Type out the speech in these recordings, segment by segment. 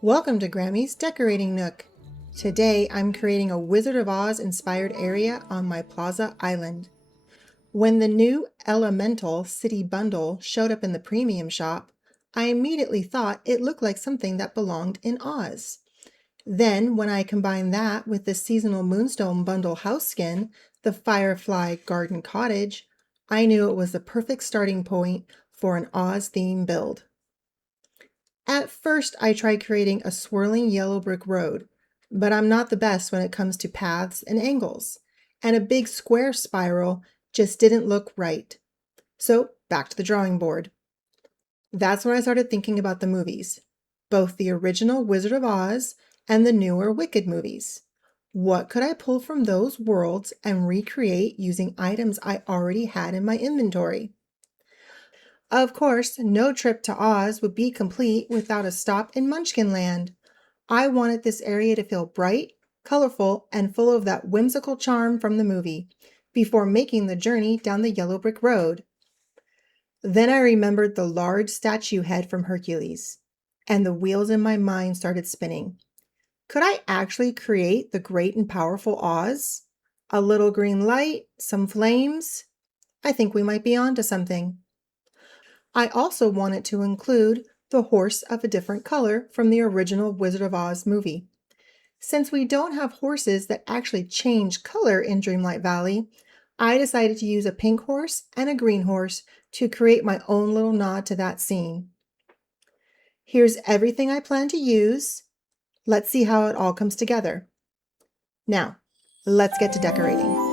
Welcome to Grammy's Decorating Nook. Today I'm creating a Wizard of Oz inspired area on my Plaza Island. When the new Elemental City Bundle showed up in the premium shop, I immediately thought it looked like something that belonged in Oz. Then when I combined that with the seasonal Moonstone Bundle house skin, the Firefly Garden Cottage, I knew it was the perfect starting point for an Oz theme build. At first, I tried creating a swirling yellow brick road, but I'm not the best when it comes to paths and angles, and a big square spiral just didn't look right. So back to the drawing board. That's when I started thinking about the movies, both the original Wizard of Oz and the newer Wicked movies. What could I pull from those worlds and recreate using items I already had in my inventory? Of course, no trip to Oz would be complete without a stop in Munchkin Land. I wanted this area to feel bright, colorful, and full of that whimsical charm from the movie, before making the journey down the yellow brick road. Then I remembered the large statue head from Hercules, and the wheels in my mind started spinning. Could I actually create the great and powerful Oz? A little green light, some flames? I think we might be onto something. I also wanted to include the horse of a different color from the original Wizard of Oz movie. Since we don't have horses that actually change color in Dreamlight Valley, I decided to use a pink horse and a green horse to create my own little nod to that scene. Here's everything I plan to use. Let's see how it all comes together. Now, let's get to decorating.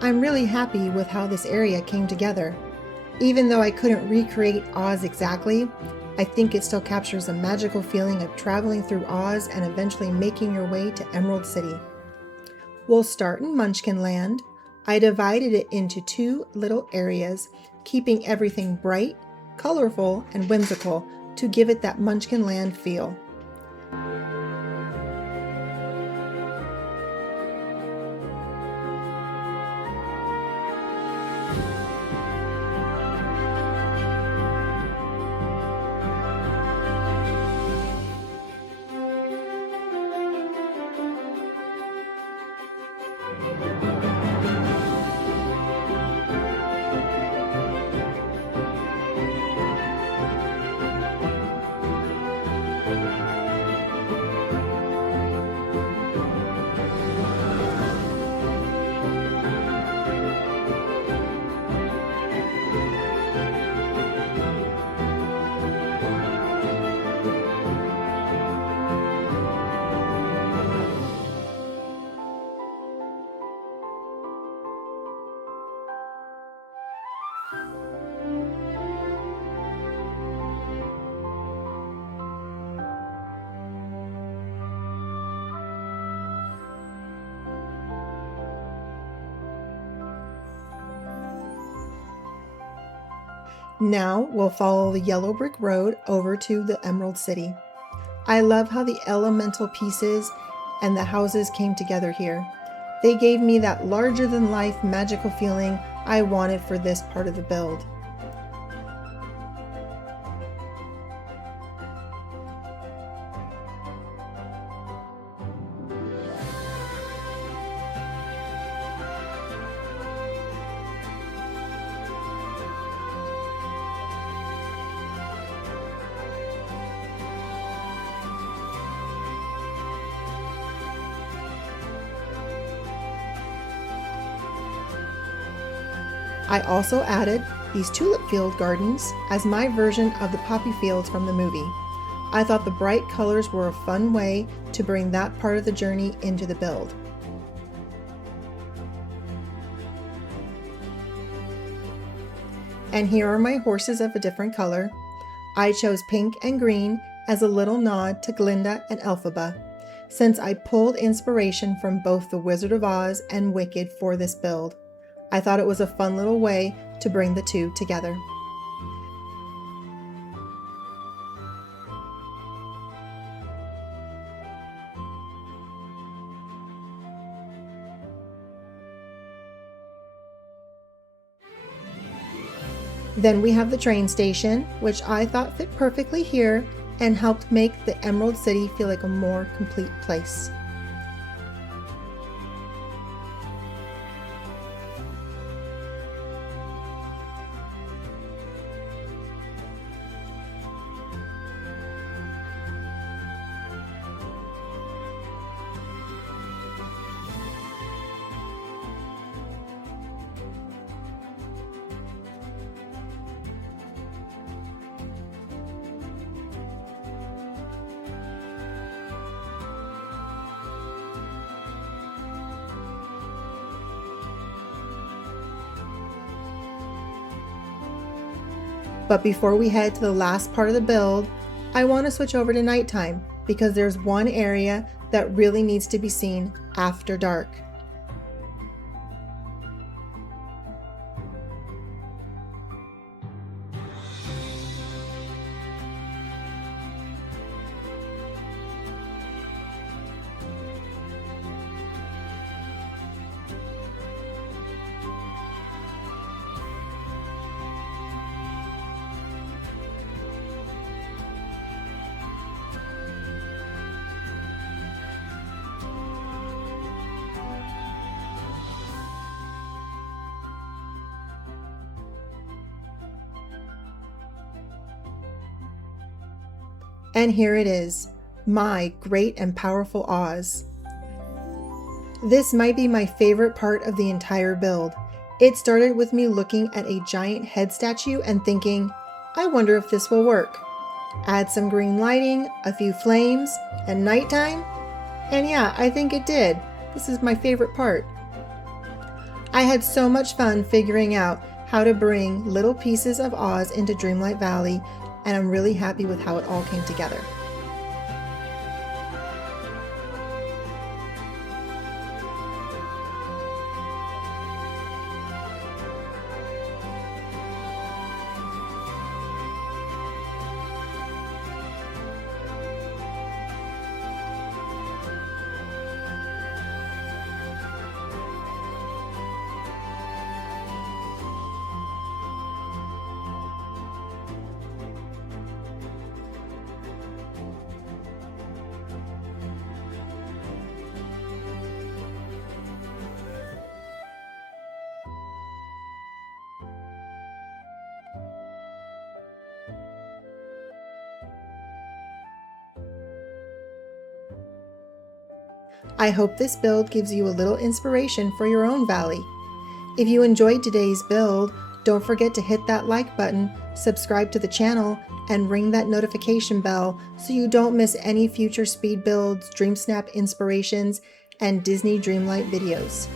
I'm really happy with how this area came together. Even though I couldn't recreate Oz exactly, I think it still captures a magical feeling of traveling through Oz and eventually making your way to Emerald City. We'll start in Munchkin Land. I divided it into two little areas, keeping everything bright, colorful, and whimsical to give it that Munchkin Land feel. Now we'll follow the yellow brick road over to the Emerald City. I love how the elemental pieces and the houses came together here. They gave me that larger-than-life magical feeling I wanted for this part of the build. I also added these tulip field gardens as my version of the poppy fields from the movie. I thought the bright colors were a fun way to bring that part of the journey into the build. And here are my horses of a different color. I chose pink and green as a little nod to Glinda and Elphaba, since I pulled inspiration from both The Wizard of Oz and Wicked for this build. I thought it was a fun little way to bring the two together. Then we have the train station, which I thought fit perfectly here and helped make the Emerald City feel like a more complete place. But before we head to the last part of the build, I want to switch over to nighttime because there's one area that really needs to be seen after dark. And here it is, my great and powerful Oz. This might be my favorite part of the entire build. It started with me looking at a giant head statue and thinking, I wonder if this will work. Add some green lighting, a few flames, and nighttime? And yeah, I think it did. This is my favorite part. I had so much fun figuring out how to bring little pieces of Oz into Dreamlight Valley, and I'm really happy with how it all came together. I hope this build gives you a little inspiration for your own valley. If you enjoyed today's build, don't forget to hit that like button, subscribe to the channel, and ring that notification bell so you don't miss any future speed builds, DreamSnap inspirations, and Disney Dreamlight videos.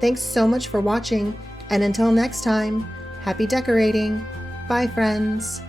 Thanks so much for watching, and until next time, happy decorating. Bye, friends.